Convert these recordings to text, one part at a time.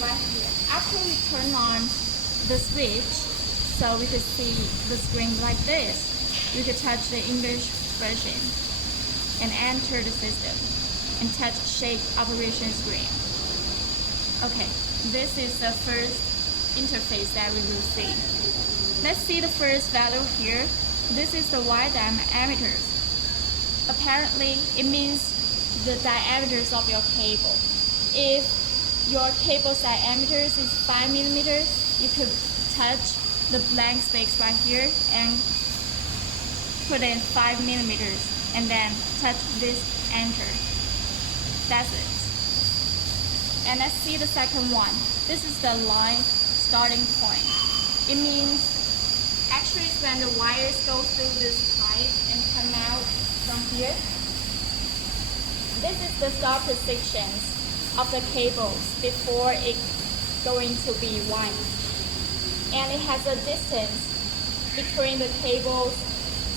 right here. After we turn on the switch, so we could see the screen like this, we could touch the English version and enter the system and touch shape operation screen. Okay, this is the first interface that we will see. Let's see the first value here. This is the wire diameters. Apparently, it means the diameters of your cable. If your cable's diameters is 5 millimeters, you could touch the blank space right here and put in 5 millimeters and then touch this enter. That's it. And let's see the second one. This is the line starting point. It means actually it's when the wires go through this pipe and come out from here. This is the start positions of the cables before it going to be wind. And it has a distance between the cables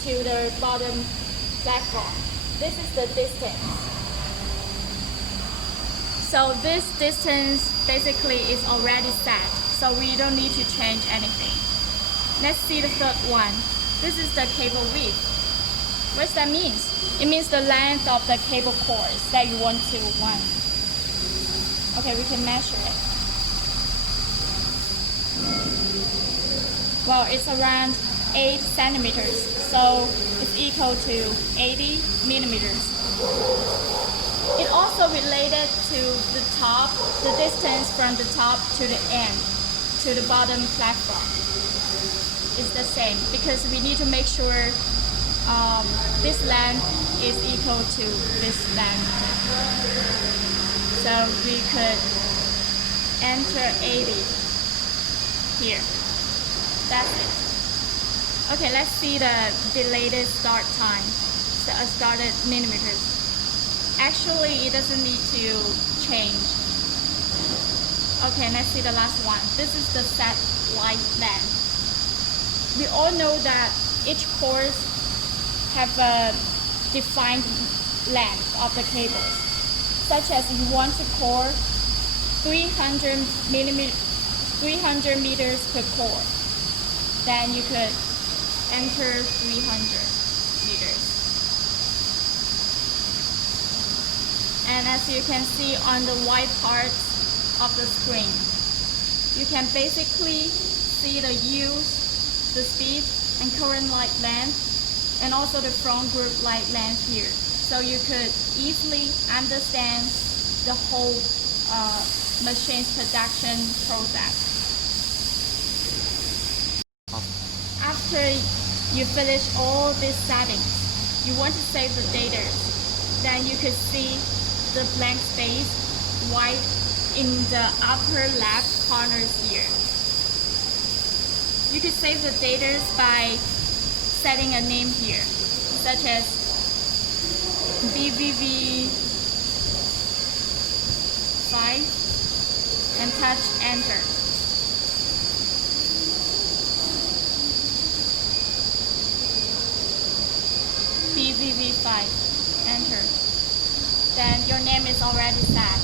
to the bottom platform. This is the distance. So this distance basically is already set, so we don't need to change anything. Let's see the third one. This is the cable width. What that means? It means the length of the cable cords that you want to wind. Okay, we can measure it. Well, it's around 8 centimeters, so it's equal to 80 millimeters. It also related to the top, the distance from the top to the end, to the bottom platform. It's the same because we need to make sure this length is equal to this length. So we could enter 80 here. That's it. Okay, let's see the delayed start time. So I started millimeters. Actually, it doesn't need to change. Okay, let's see the last one. This is the set light length. We all know that each course have a defined length of the cables, such as you want to core 300 meters per core, then you could enter 300 meters. And as you can see on the white part of the screen, you can basically see the use, the speed, and current light length, and also the front group light length here. So you could easily understand the whole machine's production process. After you finish all these settings, you want to save the data, then you could see the blank space white in the upper left corners here. You could save the data by setting a name here, such as BVV5 and touch enter. BVV5, enter. Then your name is already set.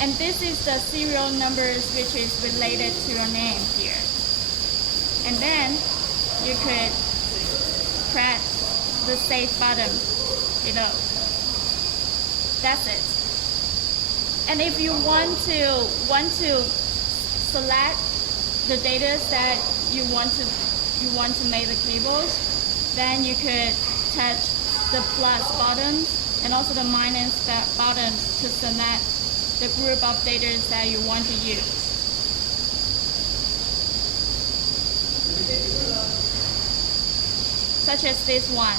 And this is the serial numbers which is related to your name here. And then you could press the save button below. That's it. And if you want to select the data that you want to make the cables, then you could touch the plus button and also the minus button to select the group of data that you want to use. Such as this one.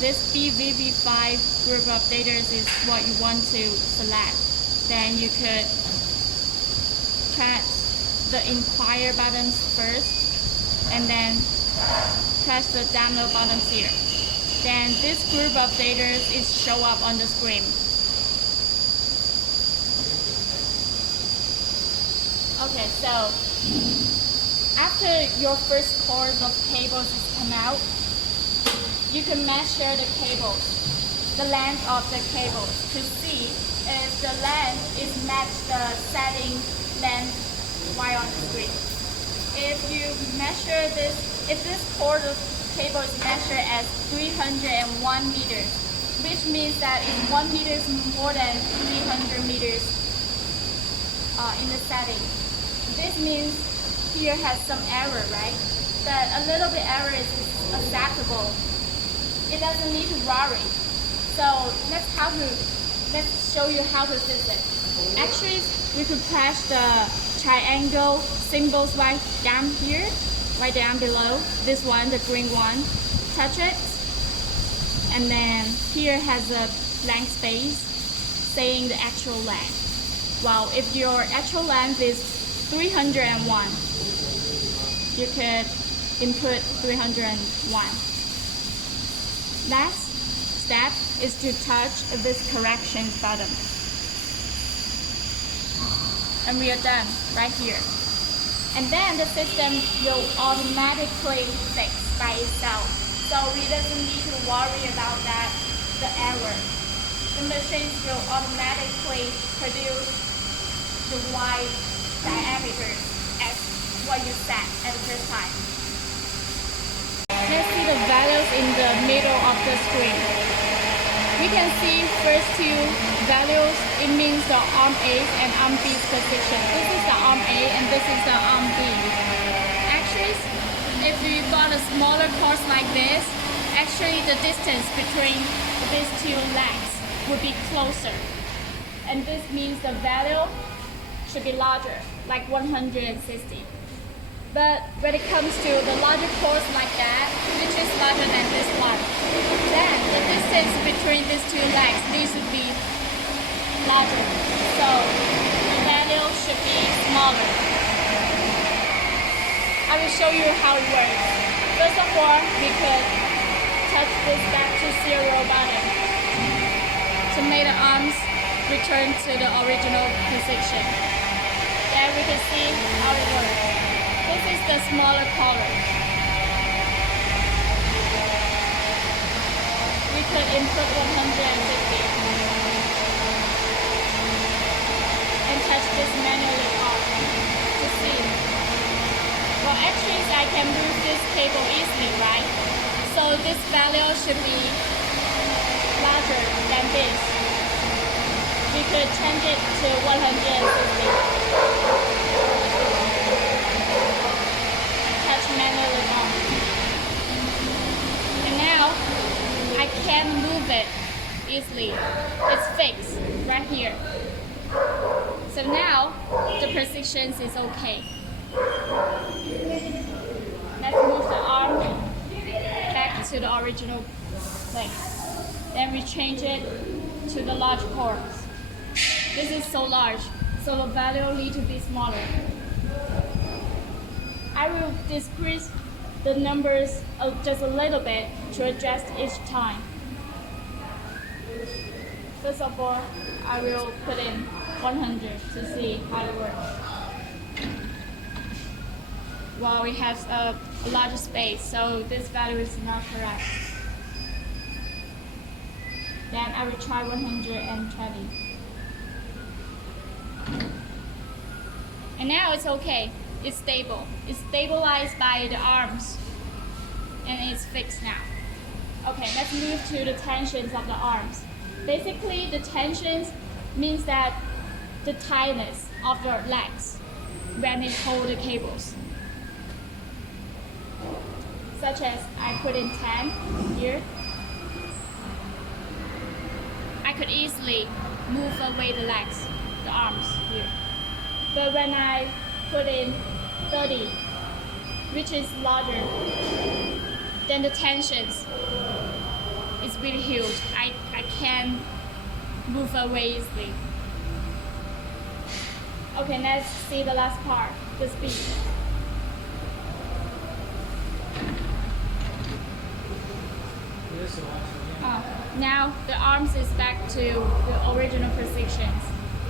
This BVV5 group of data is what you want to select. Then you could press the inquire buttons first and then press the download buttons here. Then this group of data is show up on the screen. Okay, so after your first course of cables is come out, you can measure the cables, the length of the cables, to see if the length is match the setting length while on the screen. If you measure this, if this cord of cable is measured as 301 meters, which means that if 1 meter is more than 300 meters in the setting, this means here has some error, right? But a little bit error is acceptable. It doesn't need to worry. So let's show you how to fix it. Actually, we could press the triangle symbols right down here, right down below. This one, the green one, touch it. And then here has a blank space saying the actual length. Well, if your actual length is 301, you could input 301. Last step is to touch this correction button. And we are done right here. And then the system will automatically fix by itself. So we doesn't need to worry about that, the error. The machine will automatically produce the wide diameter as what you set at the first time. Let's see the values in the middle of the screen. We can see first two values, it means the arm A and arm B's position. This is the arm A and this is the arm B. Actually, if you got a smaller course like this, actually the distance between these two legs would be closer. And this means the value should be larger, like 160. But when it comes to the larger course like that, which is larger than this one, then the distance between these two legs needs to be larger. So the value should be smaller. I will show you how it works. First of all, we could touch this back to 0 button to make the arms return to the original position. Then we can see how it works. This is the smaller color. We could input 150 and touch this manually on to see. Well, actually, I can move this cable easily, right? So this value should be larger than this. We could change it to 150. Manually on. And now I can move it easily. It's fixed right here. So now the position is okay. Let's move the arm back to the original place. Then we change it to the large course. This is so large, so the value need to be smaller. I will decrease the numbers just a little bit to adjust each time. First of all, I will put in 100 to see how it works. Well, we have a larger space, so this value is not correct. Then I will try 120. And now it's okay. It's stable. It's stabilized by the arms. And it's fixed now. Okay, let's move to the tensions of the arms. Basically, the tensions means that the tightness of your legs when they hold the cables. Such as I put in 10 here. I could easily move away the legs, the arms here. But when I put in 30, which is larger, then the tensions is really huge. I can't move away easily. Okay, let's see the last part, the speed. Now the arms is back to the original positions,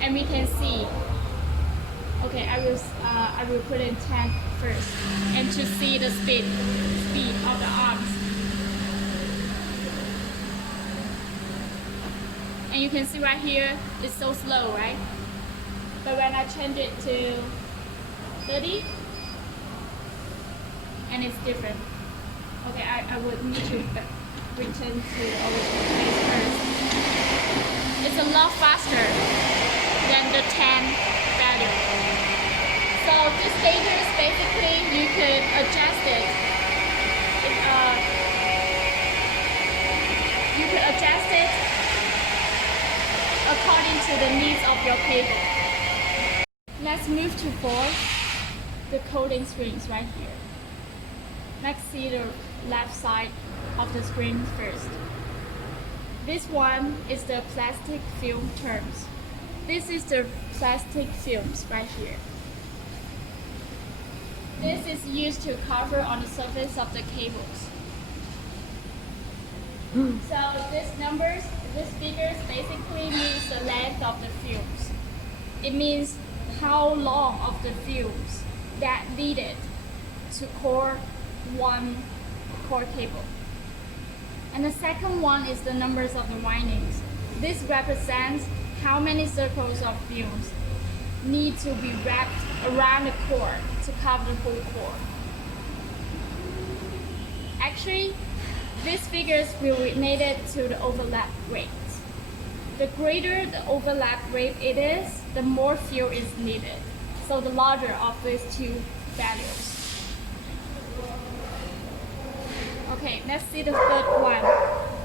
and we can see. Okay, I will put in 10 first, and to see the speed of the arms. And you can see right here, it's so slow, right? But when I change it to 30, and it's different. Okay, I would need to return to original place first. It's a lot faster than the 10 value. So this status, basically you could adjust it. You could adjust it according to the needs of your cable. Let's move to 4, the coding screens right here. Let's see the left side of the screen first. This one is the plastic film terms. This is the plastic films right here. This is used to cover on the surface of the cables. So these figures basically means the length of the films. It means how long of the films that needed to core one core cable. And the second one is the numbers of the windings. This represents how many circles of films need to be wrapped around the core to cover the whole core. Actually, these figures will be related to the overlap rate. The greater the overlap rate it is, the more fuel is needed. So the larger of these two values. Okay, let's see the third one.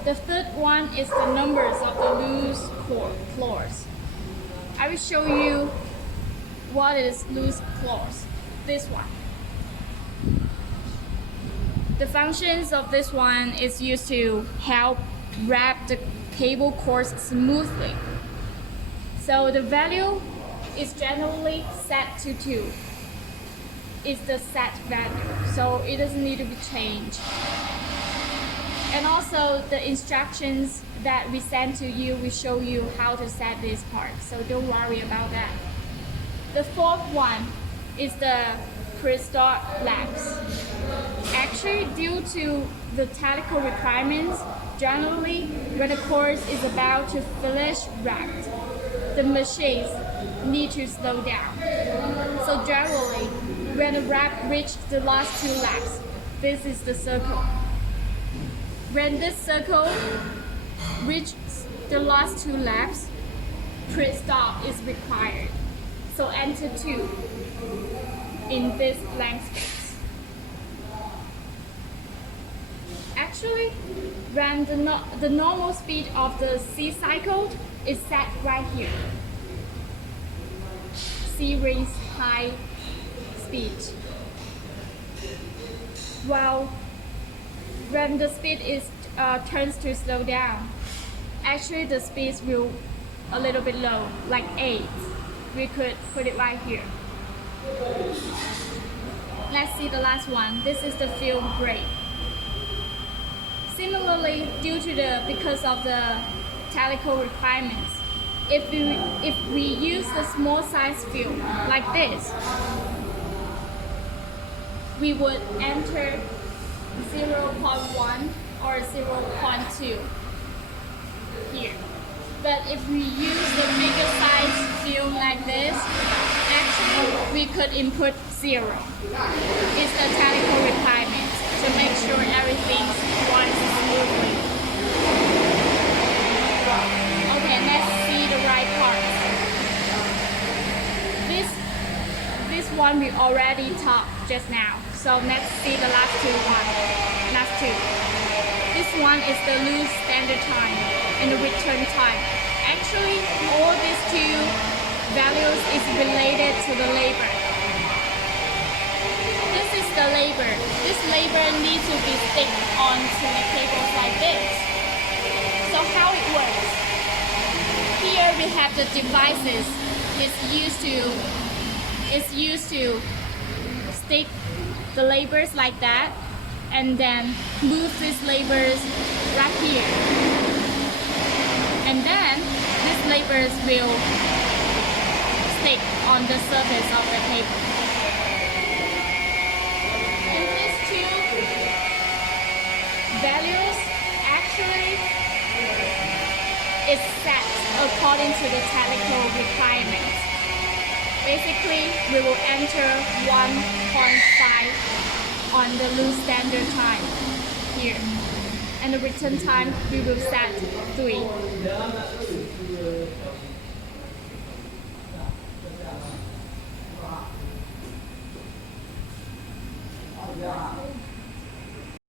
The third one is the numbers of the loose floors. I will show you what is loose floors. This one. The functions of this one is used to help wrap the cable cores smoothly. So the value is generally set to 2. It's the set value, so it doesn't need to be changed. And also the instructions that we send to you will show you how to set this part, so don't worry about that. The fourth one is the pre-start laps. Actually, due to the technical requirements, generally when the course is about to finish wrapped, the machines need to slow down. So generally, when the wrap reaches the last 2 laps, this is the circle. When this circle reaches the last 2 laps, pre-stop is required. So enter 2 in this blank space. Actually, when the normal speed of the C cycle is set right here. C rings high speed. While when the speed is turns to slow down, actually the speeds will a little bit low, like 8. We could put it right here. Let's see the last one. This is the film grade. Similarly, because of the technical requirements, if we use the small size film like this, we would enter 0.1 or 0.2 here. But if we use the bigger size film like this, actually we could input 0. It's the technical requirement to make sure everything runs smoothly. Okay, let's see the right part. This one we already talked just now. So let's see the last two. This one is the loose standard time and the return time. Actually, all these 2 values is related to the labor. This is the labor. This labor needs to be stick onto the cables like this. So how it works? Here we have the devices. It's used to stick the labors like that, and then move these labors right here. And then these labors will stick on the surface of the cable. And these 2 values actually is set according to the technical requirements. Basically, we will enter 1.5 on the loose standard time here. And the return time, we will set 3.